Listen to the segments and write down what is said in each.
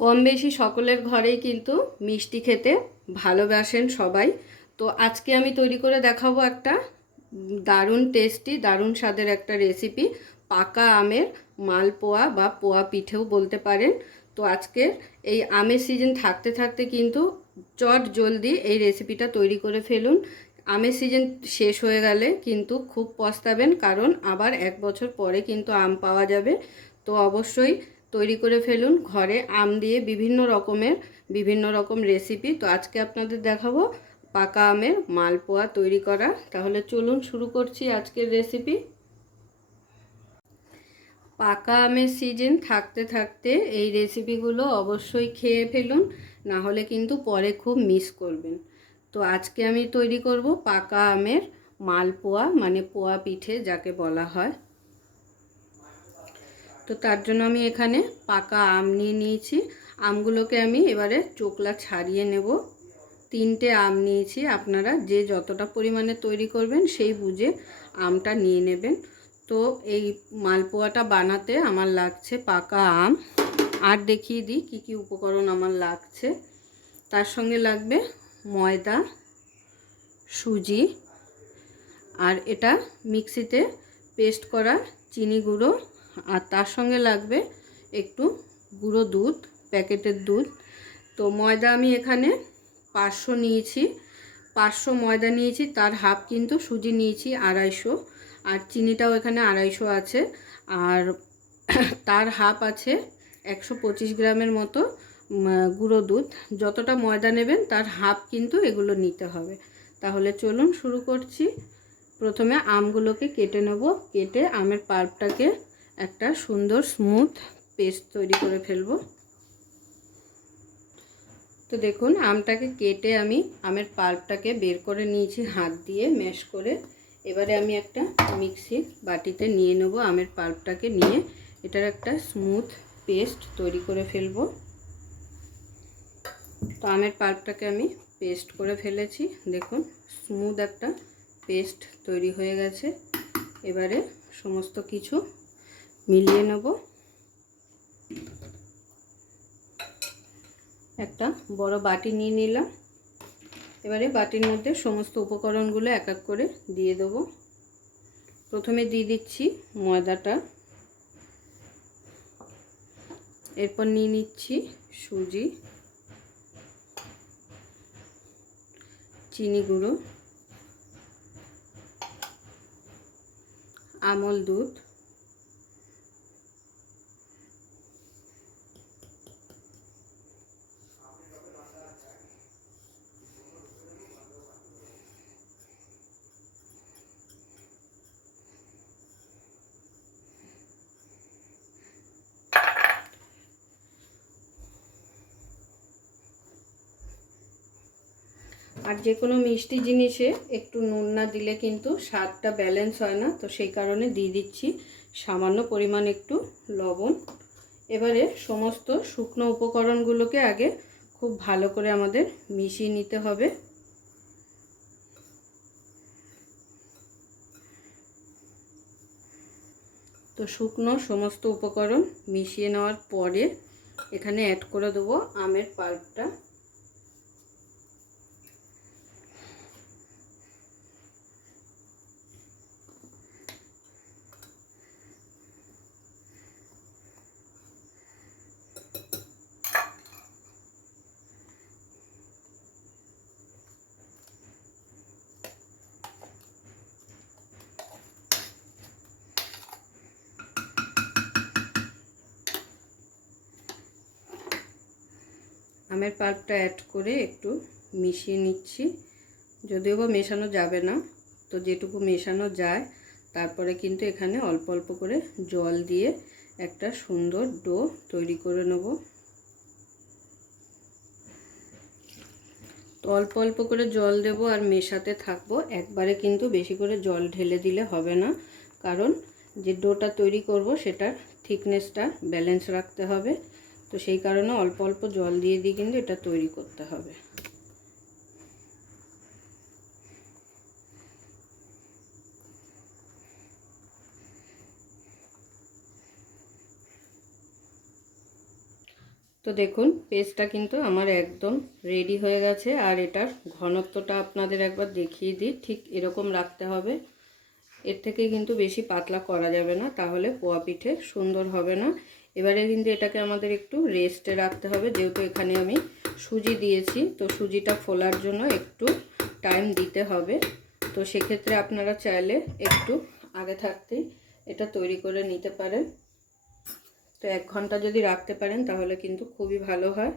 কম বেশি সকলের ঘরেই কিন্তু মিষ্টি খেতে ভালোবাসেন সবাই। তো আজকে আমি তৈরি করে দেখাবো একটা দারুণ টেস্টি দারুণ স্বাদের একটা রেসিপি, পাকা আমের মালপোয়া বা পোয়া পিঠেও বলতে পারেন। তো আজকের এই আমের সিজন থাকতে থাকতে কিন্তু চট জলদি এই রেসিপিটা তৈরি করে ফেলুন। আমের সিজন শেষ হয়ে গেলে কিন্তু খুব পস্তাবেন, কারণ আবার 1 বছর পরে কিন্তু আম পাওয়া যাবে। তো অবশ্যই তৈরি করে ফেলুন ঘরে আম দিয়ে বিভিন্ন রকম রেসিপি। তো আজকে আপনাদের দেখাবো পাকা আমের মালপোয়া তৈরি করা। তাহলে চলুন শুরু করছি আজকের রেসিপি। পাকা আমের সিজন থাকতে থাকতে এই রেসিপিগুলো অবশ্যই খেয়ে ফেলুন, না হলে কিন্তু পরে খুব মিস করবেন। তো আজকে আমি তৈরি করব পাকা আমের মালপোয়া, মানে পোয়া পিঠে যাকে বলা হয়। তো তার জন্য আমি এখানে পাকা আম নিয়ে নিয়েছি। আমগুলোকে আমি এবারে চোকলা ছাড়িয়ে নেব। 3টে আম নিয়েছি, আপনারা যে যতটা পরিমাণে তৈরি করবেন সেই বুঝে আমটা নিয়ে নেবেন। তো এই মালপোয়াটা বানাতে আমার লাগছে পাকা আম। আর দেখিয়ে দিই কী কী উপকরণ আমার লাগছে। তার সঙ্গে লাগবে ময়দা, সুজি, আর এটা মিক্সিতে পেস্ট করা চিনি গুঁড়ো, আর তার সঙ্গে লাগবে একটু গুঁড়ো দুধ, প্যাকেটের দুধ। তো ময়দা আমি এখানে 500 নিয়েছি, 500 ময়দা নিয়েছি, তার হাফ কিন্তু সুজি নিয়েছি 250, আর চিনিটাও এখানে 250 আছে, আর তার হাফ আছে 125 গ্রামের মতো গুঁড়ো দুধ। যতটা ময়দা নেবেন তার হাফ কিন্তু এগুলো নিতে হবে। তাহলে চলুন শুরু করছি। প্রথমে আমগুলোকে কেটে নেব, কেটে আমের পাল্পটাকে একটা সুন্দর স্মুথ পেস্ট তৈরি করে ফেলবো। তো দেখুন আমটাকে কেটে আমি আমের পাল্পটাকে বের করে নিয়েছি হাত দিয়ে ম্যাশ করে। এবারে আমি একটা মিক্সির বাটিতে নিয়ে নেব আমের পাল্পটাকে, নিয়ে এটার একটা স্মুথ পেস্ট তৈরি করে ফেলবো। তো আমের পাল্পটাকে আমি পেস্ট করে ফেলেছি, দেখুন স্মুথ একটা পেস্ট তৈরি হয়ে গেছে। এবারে সমস্ত কিছু মিলিয়ে নেব। একটা বড় বাটি নিয়ে নিলাম। এবারে বাটির মধ্যে সমস্ত উপকরণগুলো এক এক করে দিয়ে দেব। প্রথমে দিয়ে দিচ্ছি ময়দাটা, এরপর নিয়ে নিচ্ছি সুজি, চিনি গুঁড়ো, আমল দুধ, আর যে কোনো মিষ্টি জিনিসে একটু নুন না দিলে কিন্তু স্বাদটা ব্যালেন্স হয় না, তো সেই কারণে দিয়ে দিচ্ছি সামান্য পরিমাণ একটু লবণ। এবারে সমস্ত শুকনো উপকরণগুলোকে আগে খুব ভালো করে আমাদের মিশিয়ে নিতে হবে। তো শুকনো সমস্ত উপকরণ মিশিয়ে নেওয়ার পরে এখানে অ্যাড করে দেবো আমের পাল্পটা। আমের পাল্পটা অ্যাড করে একটু মিশিয়ে নিচ্ছি, যদিও বা মেশানো যাবে না, তো যেটুকু মেশানো যায় তারপরে কিন্তু এখানে অল্প অল্প করে জল দিয়ে একটা সুন্দর ডো তৈরি করে নেব। তো অল্প অল্প করে জল দেব আর মেশাতে থাকবো, একবারে কিন্তু বেশি করে জল ঢেলে দিলে হবে না, কারণ যে ডোটা তৈরি করব সেটার থিকনেসটা ব্যালেন্স রাখতে হবে। তো সেই কারণে অল্প অল্প জল দিয়ে কিন্তু এটা তৈরি করতে হবে। তো দেখুন পেস্টটা কিন্তু আমার একদম রেডি হয়ে গেছে। আর এটার ঘনত্বটা আপনাদের একবার দেখিয়ে দিই, ঠিক এরকম রাখতে হবে। এর থেকে কিন্তু বেশি পাতলা করা যাবে না, তাহলে পোয়া পিঠে সুন্দর হবে না। এবারে কিন্তু এটাকে আমাদের একটু রেস্টে রাখতে হবে, যেহেতু এখানে আমি সুজি দিয়েছি, তো সুজিটা ফোলার জন্য একটু টাইম দিতে হবে। তো সেক্ষেত্রে আপনারা চাইলে একটু আগে থাকতেই এটা তৈরি করে নিতে পারেন। তো 1 ঘন্টা যদি রাখতে পারেন তাহলে কিন্তু খুবই ভালো হয়।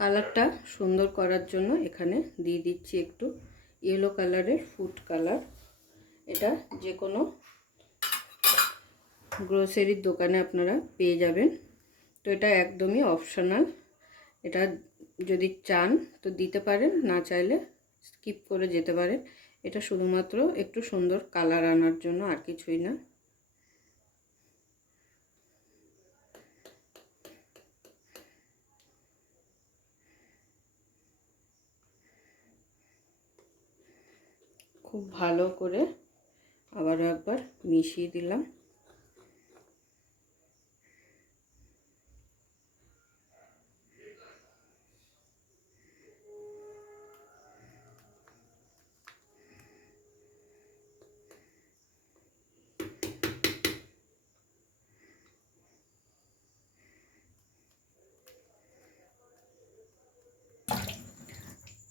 কালারটা সুন্দর করার জন্য এখানে দিয়ে দিচ্ছি একটু ইয়েলো কালারের ফুড কালার। এটা যে কোনো গ্রোসারির দোকানে আপনারা পেয়ে যাবেন। তো এটা একদমই অপশনাল, এটা যদি চান তো দিতে পারেন, না চাইলে স্কিপ করে যেতে পারেন। এটা শুধুমাত্র একটু সুন্দর কালার আনার জন্য, আর কিছুই না। খুব ভালো করে আবারও একবার মিশিয়ে দিলাম।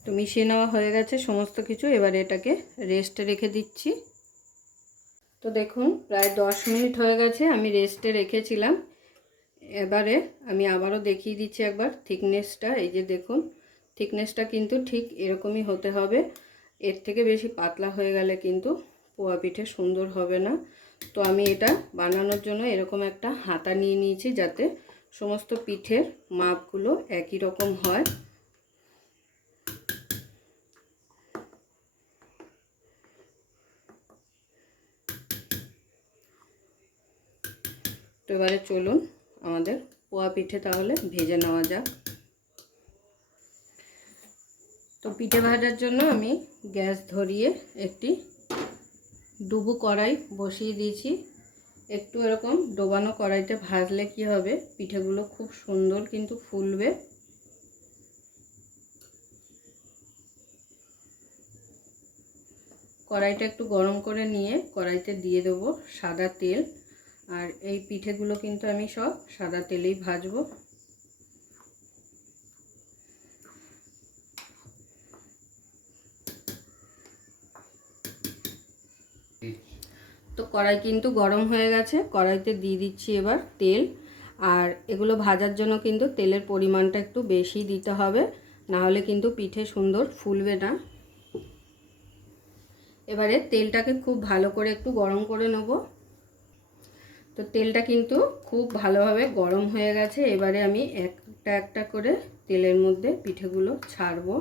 তো মিশিয়ে নেওয়া হয়ে গেছে সমস্ত কিছু। এবারে এটাকে রেস্টে রেখে দিচ্ছি। তো দেখুন প্রায় 10 মিনিট হয়ে গেছে আমি রেস্টে রেখেছিলাম। এবারে আমি আবারও দেখিয়ে দিচ্ছি একবার থিকনেসটা। এই যে দেখুন থিকনেসটা কিন্তু ঠিক এরকমই হতে হবে। এর থেকে বেশি পাতলা হয়ে গেলে কিন্তু পোয়া পিঠে সুন্দর হবে না। তো আমি এটা বানানোর জন্য এরকম একটা হাতা নিয়ে নিয়েছি, যাতে সমস্ত পিঠের মাপগুলো একই রকম হয়। তো এবারে চলুন আমাদের পোয়া পিঠে তাহলে ভেজে নেওয়া যাক। তো পিঠে ভাজার জন্য আমি গ্যাস ধরিয়ে একটি ডুবো কড়াই বসিয়ে দিয়েছি। একটু এরকম ডোবানো কড়াইতে ভাজলে কি হবে, পিঠেগুলো খুব সুন্দর কিন্তু ফুলবে। কড়াইটা একটু গরম করে নিয়ে কড়াইতে দিয়ে দেবো সাদা তেল। আর এই পিঠেগুলো কিন্তু আমি সব সাদা তেলেই ভাজবো। তো কড়াই কিন্তু গরম হয়ে গেছে, কড়াইতে দিয়ে দিচ্ছি এবার তেল। আর এগুলো ভাজার জন্য কিন্তু তেলের পরিমাণটা একটু বেশি দিতে হবে, না হলে কিন্তু পিঠে সুন্দর ফুলবে না। এবারে তেলটাকে খুব ভালো করে একটু গরম করে নেব। তো তেলটা কিন্তু খুব ভালোভাবে গরম হয়ে গেছে। এবারে আমি একটা একটা করে তেলের মধ্যে পিঠেগুলো ছাড়বো,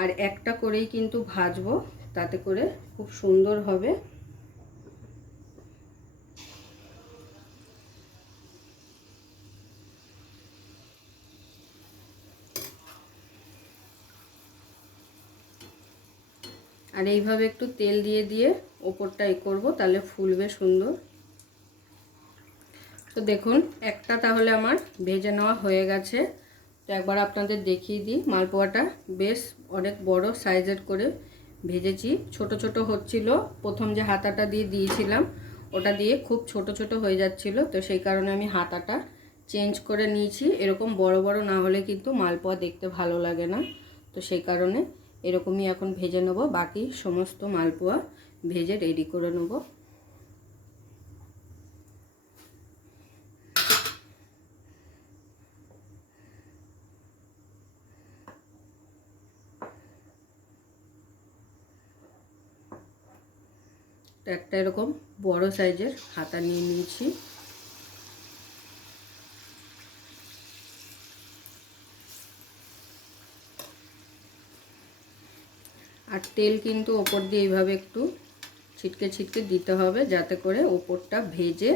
আর একটা করেই কিন্তু ভাজবো, তাতে করে খুব সুন্দর হবে। আর এইভাবে একটু তেল দিয়ে দিয়ে ওপরটা করব, তাহলে ফুলবে সুন্দর। তো দেখুন একটা তাহলে আমার ভেজে নেওয়া হয়ে গেছে। তো একবার আপনাদের দেখিয়ে দিই, মালপোয়াটা বেশ অনেক বড় সাইজের করে ভেজেছি। ছোট ছোট হচ্ছিল, প্রথম যে হাতাটা দিয়ে দিয়েছিলাম ওটা দিয়ে খুব ছোট ছোট হয়ে যাচ্ছিল, তো সেই কারণে আমি হাতাটা চেঞ্জ করে নিয়েছি। এরকম বড় বড় না হলে কিন্তু মালপোয়া দেখতে ভালো লাগে না, তো সেই কারণে এরকমই এখন ভেজে নেব। বাকি সমস্ত মালপোয়া ভেজে রেডি করে নেব। তো একটা এরকম বড় সাইজের হাতা নিয়ে নিয়েছি। আর তেল কিন্তু ওপর দিয়ে এইভাবে একটু ছিটকে ছিটকে দিতে হবে, যাতে করে ওপরটা ভেজে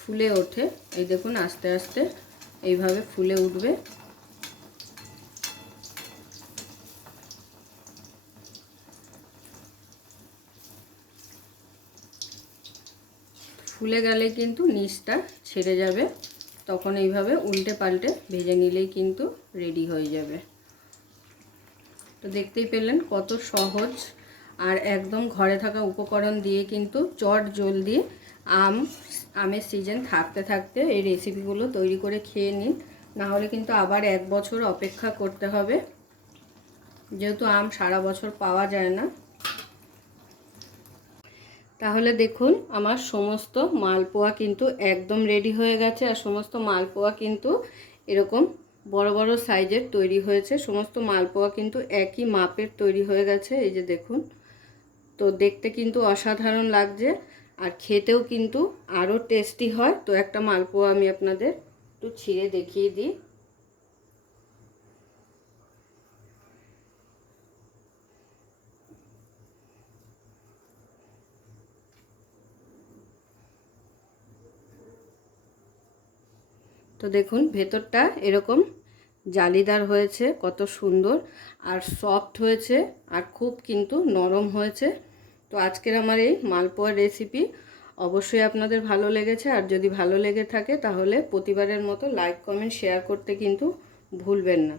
ফুলে ওঠে। এই দেখুন আস্তে আস্তে এইভাবে ফুলে উঠবে। ফুলে গেলে কিন্তু নিচটা ছেড়ে যাবে, তখন এইভাবে উল্টে পাল্টে ভেজে নিলেই কিন্তু রেডি হয়ে যাবে। তো দেখতেই পেলেন কত সহজ আর একদম ঘরে থাকা উপকরণ দিয়ে কিন্তু চট জলদি আমের সিজন থাকতে থাকতে এই রেসিপিগুলো তৈরি করে খেয়ে নিন, না হলে কিন্তু আবার 1 বছর অপেক্ষা করতে হবে, যেহেতু আম সারা বছর পাওয়া যায় না। তাহলে দেখুন আমার সমস্ত মালপোয়া কিন্তু একদম রেডি হয়ে গেছে, আর সমস্ত মালপোয়া কিন্তু এরকম বড় বড় সাইজের তৈরি হয়েছে। সমস্ত মালপোয়া কিন্তু একই মাপের তৈরি হয়ে গেছে, এই যে দেখুন। তো দেখতে কিন্তু অসাধারণ লাগছে, আর খেতেও কিন্তু আরও টেস্টি হয়। তো একটা মালপোয়া আমি আপনাদের একটু ছিঁড়ে দেখিয়ে দিই। তো দেখুন ভেতরটা এরকম জালিদার হয়েছে, কত সুন্দর আর সফট হয়েছে, আর খুব কিন্তু নরম হয়েছে। তো আজকের আমার এই মালপোয়ার রেসিপি অবশ্যই আপনাদের ভালো লেগেছে, আর যদি ভালো লেগে থাকে তাহলে প্রতিবারের মতো লাইক কমেন্ট শেয়ার করতে কিন্তু ভুলবেন না।